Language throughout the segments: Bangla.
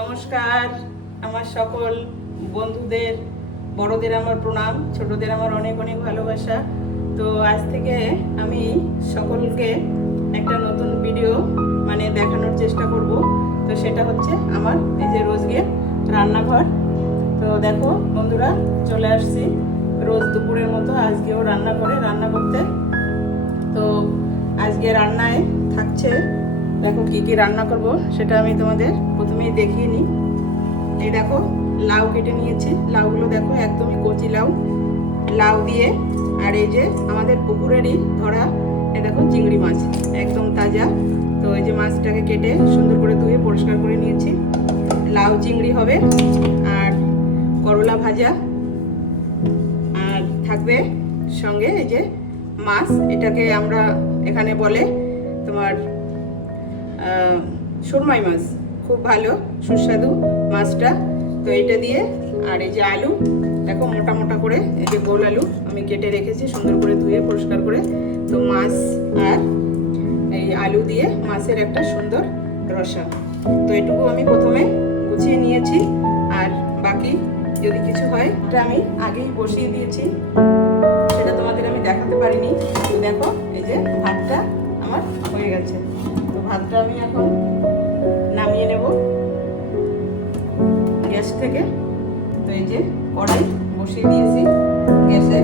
নমস্কার, আমার সকল বন্ধুদের, বড়দের আমার প্রণাম, ছোটদের আমার অনেক অনেক ভালোবাসা। তো আজ থেকে আমি সকলকে একটা নতুন ভিডিও মানে দেখানোর চেষ্টা করব। তো সেটা হচ্ছে আমার এই যে রোজকে রান্নাঘর। তো দেখো বন্ধুরা, চলে আসছি রোজ দুপুরের মতো আজকেও রান্না করে রান্না করতে। তো আজকে রান্নায় থাকছে, দেখো কি কি রান্না করব সেটা আমি তোমাদের প্রথমেই দেখিয়ে নিই। এই দেখো, লাউ কেটে নিয়েছি। লাউগুলো দেখো, একদমই কচি লাউ। লাউ দিয়ে, আর এই যে আমাদের পুকুরেরই ধরা, এই দেখো চিংড়ি মাছ, একদম তাজা। তো এই যে মাছটাকে কেটে সুন্দর করে ধুয়ে পরিষ্কার করে নিয়েছি। লাউ চিংড়ি হবে, আর করলা ভাজা, আর থাকবে সঙ্গে এই যে মাছ। এটাকে আমরা এখানে বলে তোমার সুরমাই মাছ। খুব ভালো, সুস্বাদু মাছটা। তো এটা দিয়ে, আর এই যে আলু, দেখো মোটা মোটা করে, এই যে গোল আলু আমি কেটে রেখেছি, সুন্দর করে ধুয়ে পরিষ্কার করে। তো মাছ আর এই আলু দিয়ে মাছের একটা সুন্দর রসা। তো এটুকু আমি প্রথমে গুছিয়ে নিয়েছি, আর বাকি যদি কিছু হয়, এটা আমি আগেই বসিয়ে দিয়েছি। সেটা তোমাদের আমি দেখাতে পারিনি। তো দেখো, এই যে ভাতটা আমার হয়ে গেছে। তো ভাতটা আমি এখন নামিয়ে নেব। গ্যাস থেকে তো এই যে কড়াই বসিয়ে দিয়েছি। গ্যাসে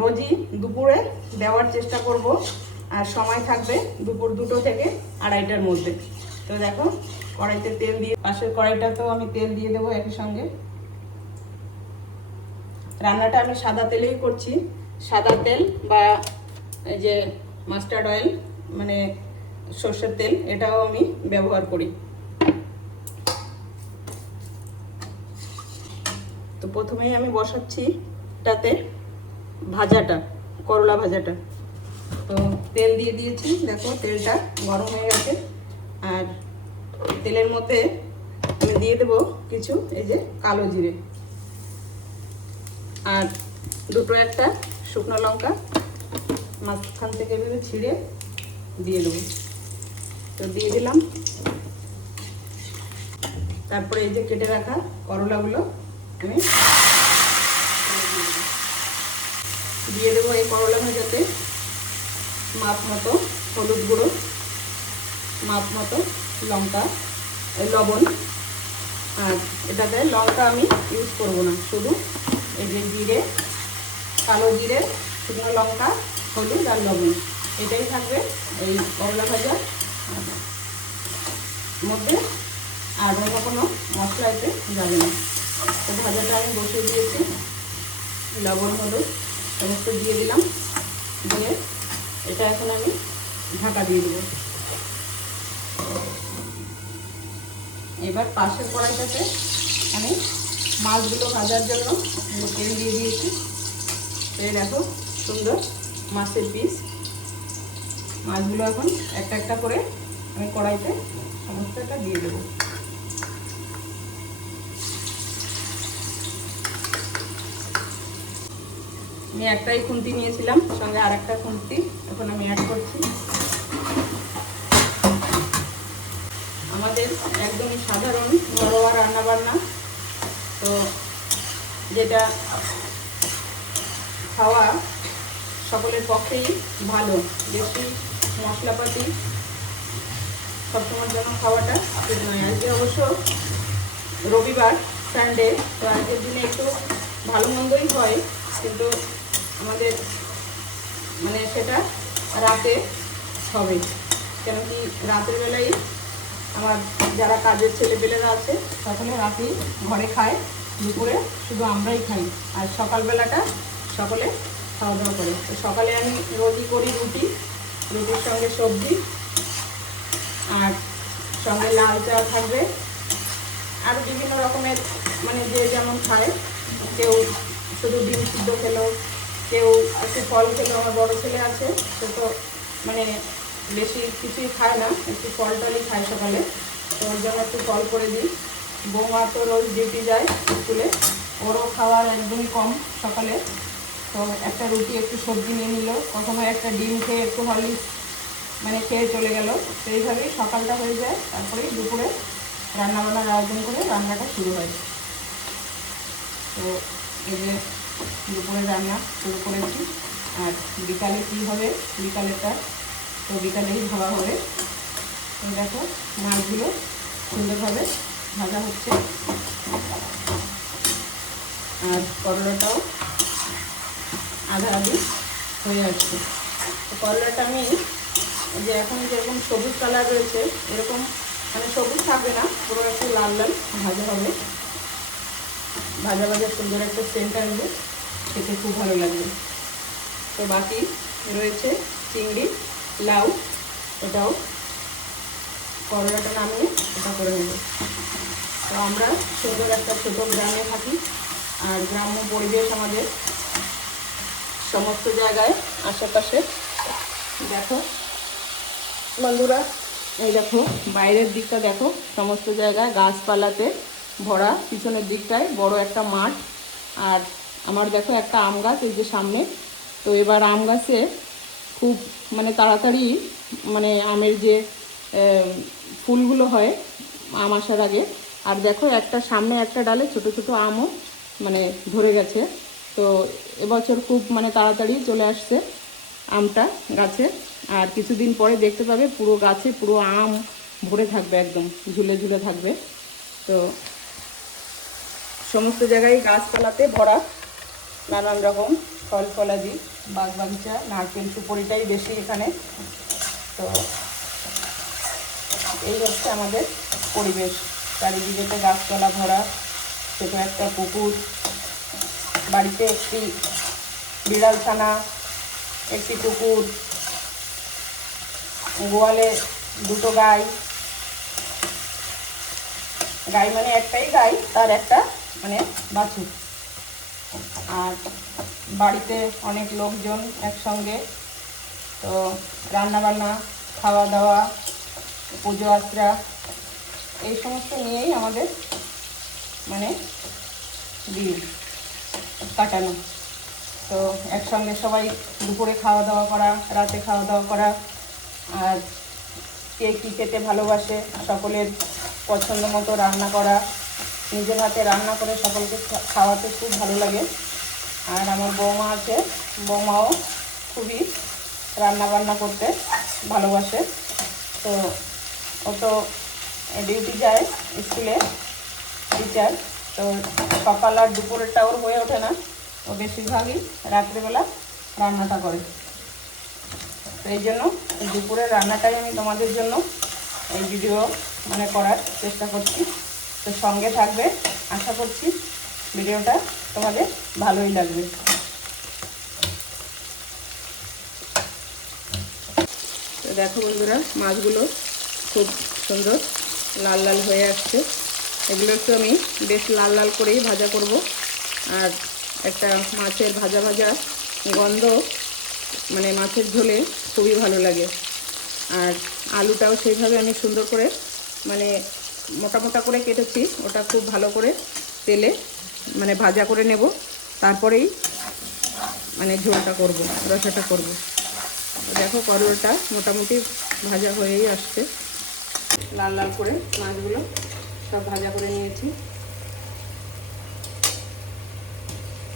রোজই দুপুরে দেওয়ার চেষ্টা করব। আর সময় থাকবে দুপুর দুটো থেকে আড়াইটার মধ্যে। তো দেখো, কড়াইতে তেল দিয়ে, পাশের কড়াইটাতেও আমি তেল দিয়ে দেবো একই সঙ্গে। রান্নাটা আমি সাদা তেলেই করছি। সাদা তেল বা যে মাস্টার্ড অয়েল মানে সর্ষের তেল, এটাও আমি ব্যবহার করি। তো প্রথমেই আমি বসাচ্ছি, তাতে ভাজাটা, করলা ভাজাটা। তো তেল দিয়ে দিয়েছি, দেখো তেলটা গরম হয়ে গেছে। আর তেলের মধ্যে আমি দিয়ে দেবো কিছু, এই যে কালো জিরে। আর দুটো একটা শুকনো লঙ্কা, মাঝখান থেকে এভাবে ছিঁড়ে দিয়ে দেবো। তো দিয়ে দিলাম। তারপরে এই যে কেটে রাখা করলাগুলো আমি দিয়ে দেবো এই করলা ভাজাতে। মাপ মতো, হলুদ গুঁড়ো, মাপ মতো লঙ্কা লবণ। আর এটাতে লঙ্কা আমি ইউজ করব না, শুধু এই যে জিরে, কালো জিরে, শুকনো লঙ্কা, হলুদ আর লবণ। এটাই থাকবে এই করলা ভাজা মধ্যে। আর অন্য কোনো মশলা এতে যাবে না। তো ভাজাটা আমি বসিয়ে দিয়েছি, লবণ, হলুদ। সমস্ত দিয়ে দিলাম। দিয়ে এটা এখন আমি ঢাকা দিয়ে দেবো। এবার পাশের কড়াইটাতে আমি মাছগুলো ভাজার জন্য তেল দিয়ে দিয়েছি। তো এই দেখো, সুন্দর মাছের পিস মাছগুলো এখন একটা একটা করে আমি কড়াইতে সমস্ত মশলাটা দিয়ে দেবো। আমি একটাই খুন্তি নিয়েছিলাম, সঙ্গে আর একটা খুন্তি, এখন আমি অ্যাড করছি। আমাদের একদমই সাধারণ ঘরোয়া রান্না বান্না তো যেটা খাওয়া সকলের পক্ষেই ভালো বেশি মশলাপাতি সবসময়ের জন্য খাওয়াটা ঠিক নয়। আজকে অবশ্য রবিবার সানডে তো আজকের দিনে একটু ভালো মন্দই হয়, কিন্তু আমাদের মানে সেটা রাতে হবে। কেন কি রাতের বেলায় আমার যারা কাজের ছেলেপেলেরা আছে, সকলে রাতেই ঘরে খায়, দুপুরে শুধু আমরাই খাই। আর সকালবেলাটা সকলে খাওয়া দাওয়া করে। তো সকালে আমি রোজই করি রুটি, রুটির সঙ্গে সবজি, আর সঙ্গে লাল চা থাকবে। আর বিভিন্ন রকমের মানে যে যেমন খায়, কেউ শুধু ডিম সিদ্ধ খেলো কেউ একটু ফল খেলো, আমার বড় ছেলে আছে, সে তো মানে বেশি কিছুই খায় না, একটু ফল টলই খায় সকালে। তো ওর জন্য একটু ফল করে দিই। বৌমা তো রোজ ডিউটি যায় স্কুলে, ওরও খাওয়ার একদমই কম সকালে। তো একটা রুটি, একটু সবজি নিয়ে নিল কখনো একটা ডিম খেয়ে একটু হরলিক্স মানে খেয়ে চলে গেল। সেইভাবেই সকালটা হয়ে যায়, তারপরেই দুপুরে রান্নাবান্নার আয়োজন করে রান্নাটা শুরু হয়। তো এই যে দুপুরে রান্না শুরু করেছি। আর বিকালে কী হবে? বিকালেরটা তো বিকালেই ভাবা হবে। তো দেখো, মাছগুলো সুন্দরভাবে ভাজা হচ্ছে। আর করলাটাও আধা আধি হয়ে আসছে। তো করলাটা আমি যে এখন যেরকম সবুজ কালার রয়েছে, এরকম মানে সবুজ থাকবে না পুরো একটু লাল লাল ভাজা হবে। ভাজা ভাজা সুন্দর একটা সেন্ট আসবে, খেতে খুব ভালো লাগবে। তো বাকি রয়েছে চিংড়ি, লাউ, এটাও করলাটা নামিয়ে এটা করে নেব। তো আমরা সুন্দর একটা ছোটো গ্রামে থাকি, আর গ্রাম্য পরিবেশ আমাদের সমস্ত জায়গায় আশেপাশে। দেখো, বন্ধুরা, এই দেখো, বাইরের দিকটা দেখো, সমস্ত জায়গায় গাছপালাতে ভরা পিছনের দিকটায়, বড় একটা মাঠ। আর আমার দেখো একটা আম গাছ এই যে সামনে। তো এবার আম গাছে খুব মানে তাড়াতাড়ি মানে আমের যে ফুলগুলো হয় আম আসার আগে। আর দেখো একটা সামনে একটা ডালে ছোট ছোট আমও মানে ধরে গেছে। তো এবছর খুব মানে তাড়াতাড়ি চলে আসছে আমটা গাছে। আর কিছুদিন পরে দেখতে পাবে পুরো গাছে পুরো আম ভরে থাকবে একদম, ঝুলে ঝুলে থাকবে। তো সমস্ত জায়গায় গাছপালাতে ভরা নানান রকম ফল ফলাদি বাগ বাগিচা নারকেল সুপরিটাই বেশি এখানে। তো এই হচ্ছে আমাদের পরিবেশ। চারিদিকে গাছপালা ভরা, ছোটো একটা পুকুর, বাড়িতে একটি বিড়াল ছানা একটি কুকুর গোয়ালে দুটো গাই। গাই মানে একটাই গাই, তার একটা মানে বাছুর। আর বাড়িতে অনেক লোকজন একসঙ্গে। তো রান্নাবান্না খাওয়া দাওয়া পুজো আশ্রা এই সমস্ত নিয়েই আমাদের মানে দিন কাটানো। তো একসঙ্গে সবাই দুপুরে খাওয়া দাওয়া করা, রাতে খাওয়া দাওয়া করা, আর কে কী খেতে ভালোবাসে, সকলের পছন্দ মতো রান্না করা নিজের হাতে রান্না করে সকলকে খাওয়াতে খুব ভালো লাগে। আর আমার বৌমা আছে, বৌমাও খুবই রান্না বান্না করতে ভালোবাসে। তো ও তো ডিউটি যায় স্কুলে, টিচার। তো সকাল আর দুপুরেরটা ওর হয়ে ওঠে না। ও বেশিরভাগই রাত্রেবেলা রান্নাটা করে। এই জন্য দুপুরের রান্নাটাই আমি তোমাদের জন্য এই ভিডিও মানে করার চেষ্টা করছি। তো সঙ্গে থাকবে। আশা করছি ভিডিওটা তোমাদের ভালোই লাগবে। তো দেখো বন্ধুরা, মাছগুলো খুব সুন্দর লাল লাল হয়ে আসছে। এগুলো একটু আমি বেশ লাল লাল করেই ভাজা করব। আর একটা মাছের ভাজা ভাজা গন্ধ মানে মাছের ঝোলে খুবই ভালো লাগে। আর আলুটাও সেইভাবে আমি সুন্দর করে মানে মোটা মোটা করে কেটেছি। ওটা খুব ভালো করে তেলে মানে ভাজা করে নেব। তারপরেই মানে ঝোলটা করব, রসাটা করব। দেখো করলটা মোটামুটি ভাজা হয়েই আসছে। লাল লাল করে মাছগুলো সব ভাজা করে নিয়েছি।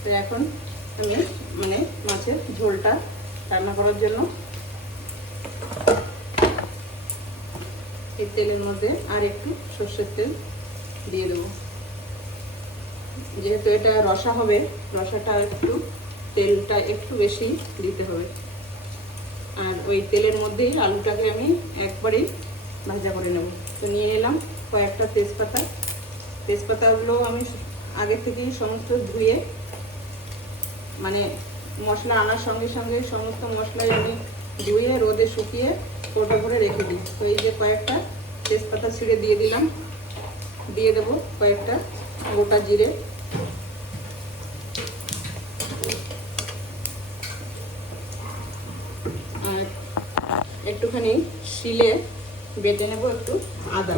তো এখন আমি মানে মাছের ঝোলটা রান্না করার জন্য এই তেলের মধ্যে আর একটু সর্ষের তেল দিয়ে দেবো। যেহেতু এটা রসা হবে, রসাটা একটু, তেলটা একটু বেশি দিতে হবে। আর ওই তেলের মধ্যেই আলুটাকে আমি একবারেই ভাজা করে নেব। তো নিয়ে নিলাম কয়েকটা তেজপাতা। তেজপাতাগুলো আমি আগে থেকেই সমস্ত ধুয়ে মানে মশলা আনার সঙ্গে সঙ্গে সমস্ত মশলাই আমি ধুয়ে রোদে শুকিয়ে কোটা করে রেখে দিই। তো এই যে কয়েকটা তেজপাতা ছিঁড়ে দিয়ে দিলাম। দিয়ে দেবো কয়েকটা গোটা জিরে। আর একটুখানি শিলে বেটে নেব একটু আদা।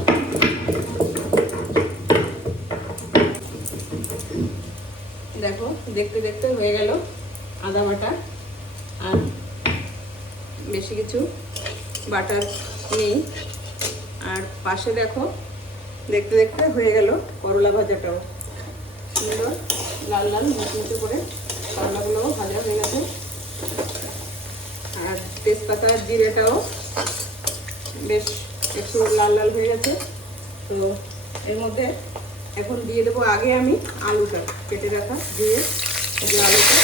দেখো, দেখতে দেখতে হয়ে গেল আদা বাটা। আর বেশি কিছু বাটার নেই। আর পাশে দেখো, দেখতে দেখতে হয়ে গেল করলা ভাজাটাও। সুন্দর লাল লাল মুচমুচে করে করলাগুলোও ভাজা হয়ে গেছে। আর তেজপাতা জিরেটাও বেশ একটু লাল লাল হয়ে গেছে। তো এর মধ্যে এখন দিয়ে দেবো আগে আমি আলুটা কেটে রাখা দিয়ে আলুটা।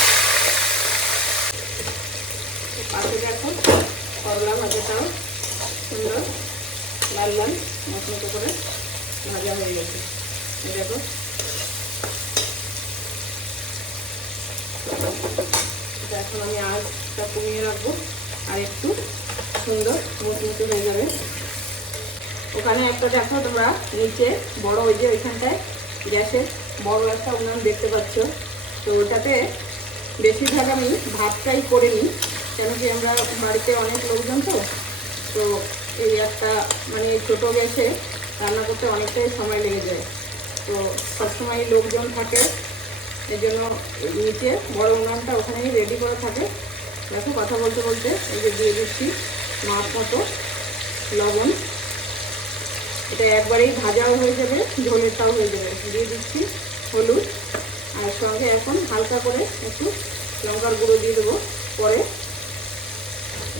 পাশে দেখো করলা ভাজাটাও সুন্দর লাল লাল মতো করে ভাজা হয়ে গেছে। দেখো। এখন আমি আঁচটা কমিয়ে রাখব, আর একটু সুন্দর মুচমুচে হয়ে যাবে। ওখানে একটা দেখো তোমরা, নিচে বড় ওই যে ওইখানটায় গ্যাসের বড় একটা উনান দেখতে পাচ্ছ। তো ওটাতে বেশিরভাগ আমি ভাতটাই করে নিই কেন কি আমরা বাড়িতে অনেক লোকজন তো তো এই একটা মানে ছোটো গ্যাসে রান্না করতে অনেকটাই সময় লেগে যায়। তো সবসময় লোকজন থাকে এই জন্য নিচে বড় উনানটা ওখানেই রেডি করা থাকে। দেখো কথা বলতে বলতে এই যে দিয়ে দিচ্ছি মাছ মতো, লবণ। এটা একবারেই ভাজাও হয়ে যাবে, ঝোলেরটাও হয়ে যাবে। দিয়ে দিচ্ছি হলুদ। আর সঙ্গে এখন হালকা করে একটু লঙ্কার গুঁড়ো দিয়ে দেবো, পরে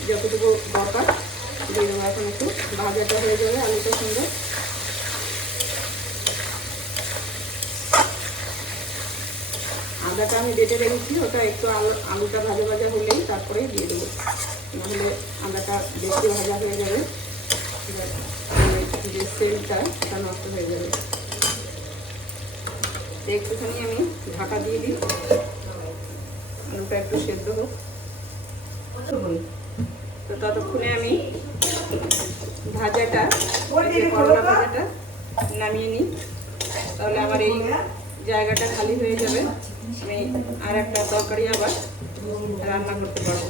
যতটুকু দরকার, দিয়ে দেবো এখন একটু। ভাজাটা হয়ে যাবে আলুটা সুন্দর। আদাটা আমি বেটে রেখেছি, ওটা একটু আলু, আলুটা ভাজা ভাজা হলেই তারপরেই দিয়ে দেবো। নাহলে আদাটা বেশি ভাজা হয়ে যাবে। যে সেলটা তা নষ্ট হয়ে যাবে। একটুখানি আমি ঢাকা দিয়ে দিই। আলুটা একটু সেদ্ধ হোক। তো ততক্ষণে আমি ভাজাটা করলা ভাজাটা নামিয়ে নিই। তাহলে আমার এই জায়গাটা খালি হয়ে যাবে। আমি আর একটা তরকারি আবার রান্না করতে পারব।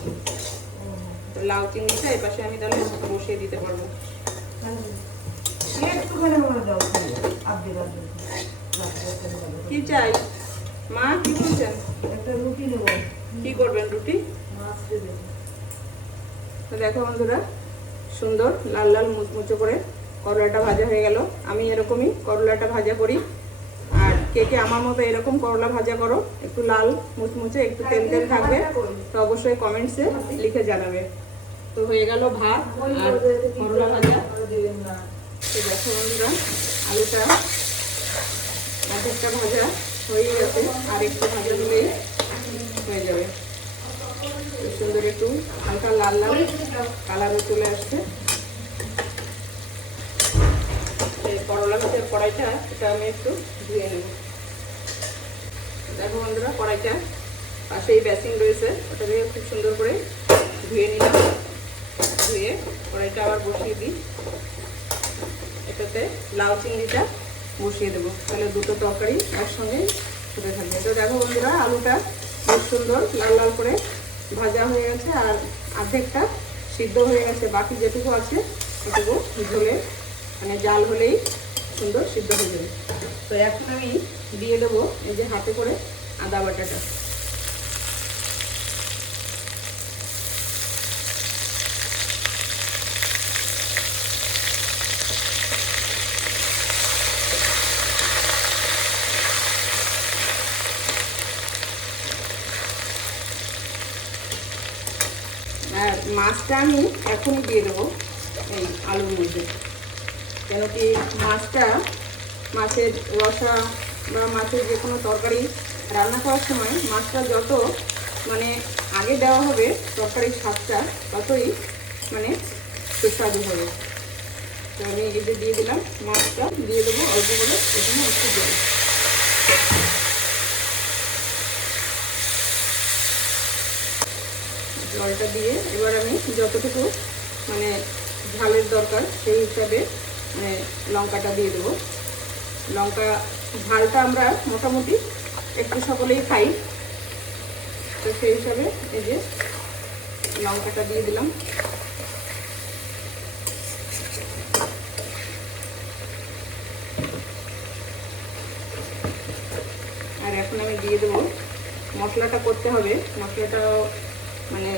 তো লাউ চিংড়িটা এই পাশে আমি তাহলে বসিয়ে দিতে পারব। কি চাই? মা কি বলছেন? কি করবেন রুটি? তো দেখো বন্ধুরা সুন্দর লাল লাল মুচমুচো করে করলাটা ভাজা হয়ে গেল। আমি এরকমই করলাটা ভাজা করি। আর কে কে আমার মতো এরকম করলা ভাজা করো একটু লাল মুচমুচে একটু তেল তেল থাকবে তো অবশ্যই কমেন্টসে লিখে জানাবে। তো হয়ে গেল ভাত আর করলা ভাজা। তো দেখো বন্ধুরা আলুটা অর্ধেকটা ভাজা হয়ে গেছে আর একটু ভাজা দিলেই হয়ে যাবে। সুন্দর একটু হালকা লাল লাল কালারও চলে আসছে। করলা ভাজার কড়াইটা, এটা আমি একটু ধুয়ে নেব। দেখো বন্ধুরা, কড়াইটা পাশেই বেসিন রয়েছে, ওটা দিয়ে খুব সুন্দর করে ধুয়ে নিলাম। ধুয়ে কড়াইটা আবার বসিয়ে দিই। এটাতে লাউ চিংড়িটা বসিয়ে দেবো। তাহলে দুটো তরকারি একসঙ্গে ফুটে থাকবে। তো দেখো বন্ধুরা, আলুটা খুব সুন্দর লাল লাল করে ভাজা হয়ে গেছে আর অর্ধেকটা সিদ্ধ হয়ে গেছে। বাকি যেটুকু আছে, সেটুকু ঝোলে মানে জাল হলেই সুন্দর সিদ্ধ হয়ে যাবে। তো এখন আমি দিয়ে দেবো এই যে হাতে করে আদা বাটাটা আর মাছটা আমি এখনই দিয়ে দেবো এই আলুর মধ্যে। কেন কি মাছটা, মাছের রসা বা মাছের যে কোনো তরকারি রান্না করার সময় মাছটা যত মানে আগে দেওয়া হবে তরকারির স্বাদটা ততই মানে সুস্বাদু হবে। তো আমি এই যে দিয়ে দিলাম, মাছটা দিয়ে দেবো, অল্প করে। এখানে একটু দেবো জলটা দিয়ে এবার আমি যতটুকু মানে ঝালের দরকার সেই হিসাবে মানে লঙ্কাটা দিয়ে দেবো। লঙ্কা ঝালটা আমরা মোটামুটি একটু সকলেই খাই। তো সেই হিসাবে এই যে লঙ্কাটা দিয়ে দিলাম। আর এখন আমি দিয়ে দেবো। মশলাটা করতে হবে। মশলাটাও মানে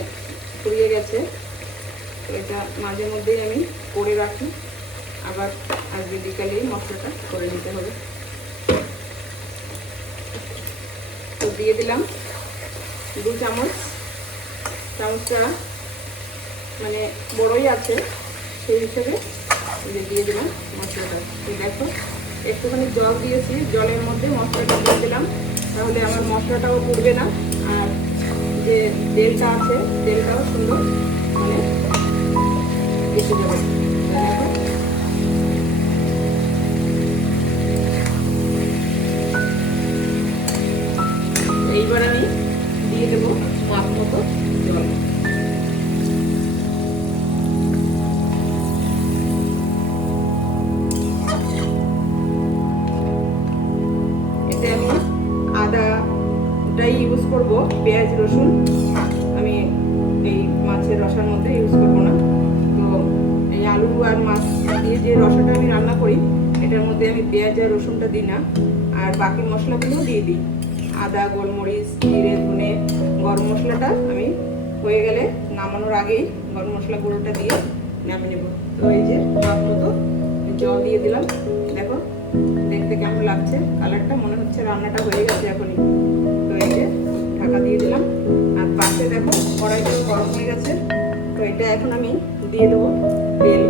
ফুরিয়ে গেছে। তো এটা মাঝে মধ্যেই আমি করে রাখি। আবার আজকে বিকালেই মশলাটা করে নিতে হবে। তো দিয়ে দিলাম দু চামচ। চামচটা মানে বড়ই আছে, সেই হিসেবে দিয়ে দিলাম মশলাটা। দেখো, একটুখানি জল দিয়েছি, জলের মধ্যে মশলাটা দিয়ে দিলাম। তাহলে আমার মশলাটাও পুড়বে না। আর যে তেলটা আছে তেলটাও সুন্দর মানে এসে যাবে। আদাটাই ইউজ করব, পেঁয়াজ, রসুন। আমি এই মাছের রসার মধ্যে ইউজ করব না। তো এই আলু আর মাছ দিয়ে যে রসাটা আমি রান্না করি, এটার মধ্যে আমি পেঁয়াজ আর রসুনটা দিই না। আর বাকি মশলাগুলো দিয়ে দিই। আদা, গোলমরিচ, জিরে, ধনে, গরম মশলাটা আমি হয়ে গেলে নামানোর আগেই গরম মশলা গুঁড়োটা দিয়ে নামিয়ে নেব। তো এই যে মাপ মতো জল দিয়ে দিলাম। দেখো, দেখতে কেমন লাগছে? কালারটা মনে হচ্ছে রান্নাটা হয়ে গেছে এখনই। ঢাকা দিয়ে দিলাম। আর পাশে দেখো কড়াইটা গরম হয়ে গেছে। তো এটা এখন আমি দিয়ে দেবো তেল।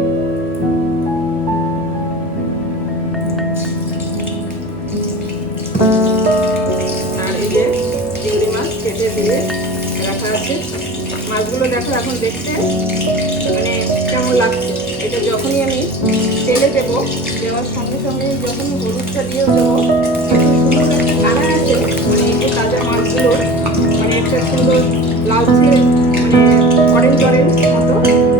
আর এই যে চিংড়ি মাছ কেটে দিয়ে রাখা আছে। মাছগুলো দেখো এখন দেখতে মানে কেমন লাগছে। এটা যখনই আমি তেলে দেবো, দেওয়ার সঙ্গে সঙ্গে যখন হলুদটা দিয়ে দেবো কালার আছে মানে মানে একটা সুন্দর লালচে মানে অরেঞ্জ অরেঞ্জ মতো।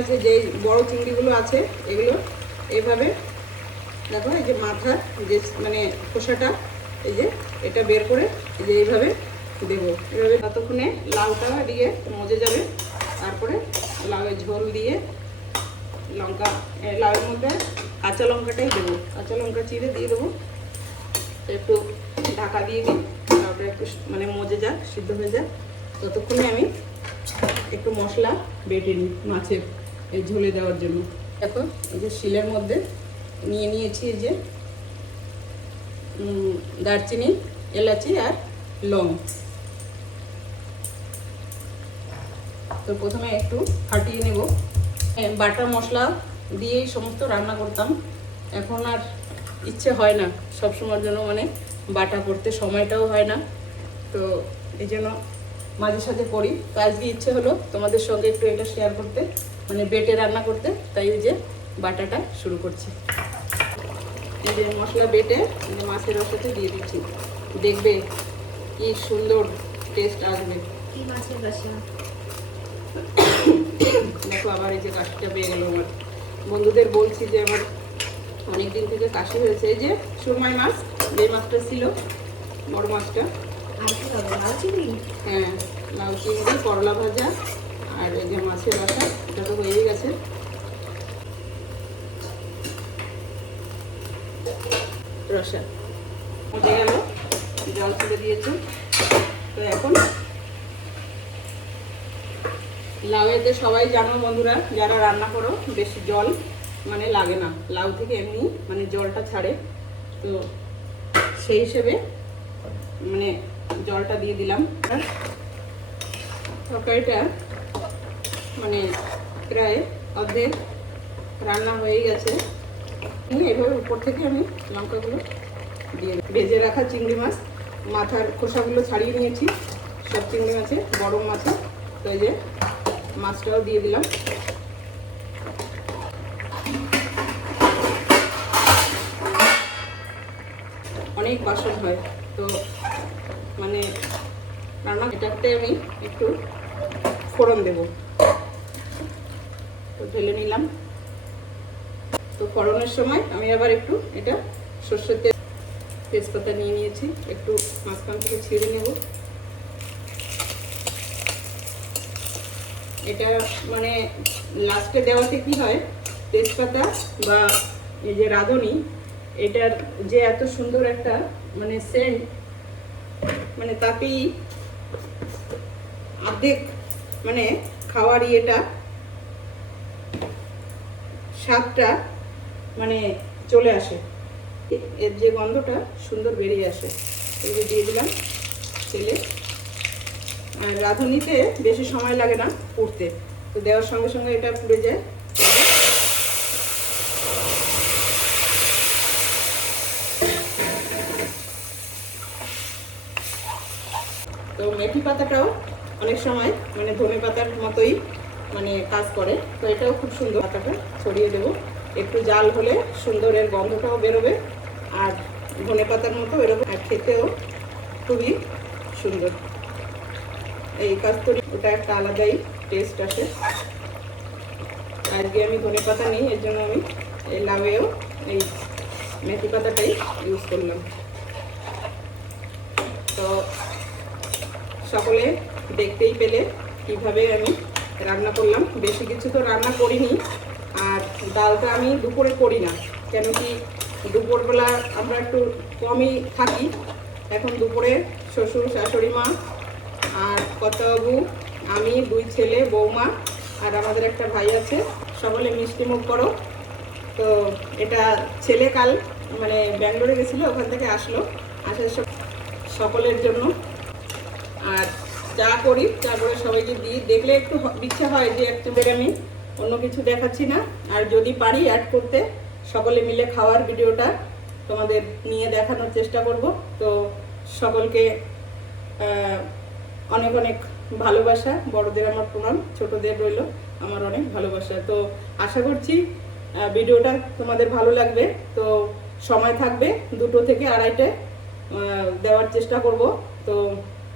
মাছের যে বড় চিংড়িগুলো আছে, এগুলো এইভাবে দেখো, এই যে মাথা যে মানে খোসাটা, এই যে এটা বের করে এই যে এইভাবে দেবো। এভাবে ততক্ষণে লাউটা দিয়ে মজে যাবে। তারপরে লাউয়ের ঝোল দিয়ে লঙ্কা লাউয়ের মধ্যে কাঁচা লঙ্কাটাই দেবো। কাঁচা লঙ্কা চিড়ে দিয়ে দেবো। একটু ঢাকা দিয়ে দিই, তারপরে একটু মানে মজে যাক, সিদ্ধ হয়ে যাক। ততক্ষণে আমি একটু মশলা বেটে নিই মাছের। এই ঝোলে দেওয়ার জন্য। দেখো, এই যে শিলের মধ্যে নিয়ে নিয়েছি এই যে দারচিনি, এলাচি আর লং। তো প্রথমে একটু ফাটিয়ে নেব। বাটার মশলা দিয়েই সমস্ত রান্না করতাম। এখন আর ইচ্ছে হয় না সব সময়ের জন্য মানে বাটা করতে, সময়টাও হয় না। তো এই জন্য মাঝে সাঝে করি। তো আজকে ইচ্ছে হলো তোমাদের সঙ্গে একটু এটা শেয়ার করতে। মানে বেটে রান্না করতে তাই ওই যে বাটাটা শুরু করছি। এই যে মশলা বেটে মাছের রসাতে দিয়ে দিচ্ছি। দেখবে কি সুন্দর টেস্ট আসবে। কি মাছের দেখো আবার এই যে কাশিটা পেয়ে গেল আমার। বন্ধুদের বলছি যে আমার অনেক দিন থেকে কাশি হয়েছে। এই যে সুরমাই মাছ যে মাছটা ছিল বড় মাছটা। হ্যাঁ লাউ চিংড়ি করলা ভাজা আর এই যে মাছের রসা এটা তো হয়েই গেছে। রসা। হয়ে গেল, জল ছেড়ে দিয়েছে। তো এখন লাউয়েতে সবাই জানো বন্ধুরা, যারা রান্না করো, বেশি জল মানে লাগে না। লাউ থেকে এমনি মানে জলটা ছাড়ে। তো সেই হিসেবে মানে জলটা দিয়ে দিলাম। তরকারিটা মানে প্রায় অর্ধেক রান্না হয়ে গেছে। এভাবে উপর থেকে আমি লঙ্কাগুলো দিয়ে। ভেজে রাখা চিংড়ি মাছ, মাথার খোসাগুলো ছাড়িয়ে নিয়েছি। সব চিংড়ি মাছে বড় মাছে, তো যে মাছটাও দিয়ে দিলাম। অনেক বাসন হয়, তো মানে রান্না এটাতে আমি একটু ফোড়ন দেব। তো ঢেলে নিলাম। তো ফোড়নের সময় আমি আবার একটু এটা সর্ষের তেল, তেজপাতা নিয়ে নিয়েছি। একটু মাঝখান থেকে ছিঁড়ে নেব। এটা মানে লাস্টে দেওয়াতে কি হয়, তেজপাতা বা এই যে রাঁধুনি, এটার যে এত সুন্দর একটা মানে সেন্ট মানে তাতেই অর্ধেক মানে খাওয়ার ইয়েটা স্বাদটা মানে চলে আসে। এর যে গন্ধটা সুন্দর বেরিয়ে আসে। এগুলো দিয়ে দিলাম তেলে। আর রাঁধুনিতে বেশি সময় লাগে না পুড়তে তো দেওয়ার সঙ্গে সঙ্গে এটা পুড়ে যায়। তো মেথি পাতাটাও অনেক সময় মানে ধনে পাতার মতোই মানে কাজ করে। তো এটাও খুব সুন্দর পাতাটা। ছড়িয়ে দেবো। একটু জাল হলে সুন্দর এর গন্ধটাও বেরোবে। আর ধনে পাতার মতো বেরোবে আর খেতেও খুবই সুন্দর। এই কাস্তরি ওটা একটা আলাদাই টেস্ট আসে। আজকে আমি ধনে পাতা নিই, এর জন্য আমি এই লাউয়েও এই মেথি পাতাটাই ইউজ করলাম। তো সকলে দেখতেই পেলে কীভাবে আমি রান্না করলাম। বেশি কিছু তো রান্না করিনি। আর ডালটা আমি দুপুরে করি না। কেন কি দুপুরবেলা আমরা একটু কমই থাকি। এখন দুপুরে শ্বশুর, শাশুড়ি মা আর কর্তাবাবু, আমি, দুই ছেলে, বৌমা আর আমাদের একটা ভাই আছে। সকলে মিষ্টি মুখ করো। তো এটা ছেলে কাল মানে ব্যাঙ্গালোরে গেছিল, ওখান থেকে আসলো। আসার সকলের জন্য। আর চা করি তারপরে সবাইকে দিই। দেখলে একটু ইচ্ছা হয় যে একটু আমি অন্য কিছু দেখাচ্ছি না। আর যদি পারি অ্যাড করতে, সকলে মিলে খাওয়ার ভিডিওটা তোমাদের নিয়ে দেখানোর চেষ্টা করব। তো সকলকে অনেক অনেক ভালোবাসা। বড়দের আমার প্রণাম, ছোটদের রইল আমার অনেক ভালোবাসা। তো আশা করছি ভিডিওটা তোমাদের ভালো লাগবে। তো সময় থাকবে দুটো থেকে আড়াইটে দেওয়ার চেষ্টা করব। তো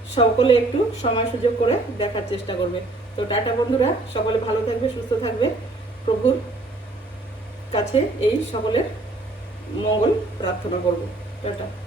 সকলে একটু সময় সুযোগ করে দেখার চেষ্টা করবে। তো টাটা বন্ধুরা, সকলে ভালো থাকবে, সুস্থ থাকবে। প্রভুর কাছে এই সকলের মঙ্গল প্রার্থনা করব। টাটা।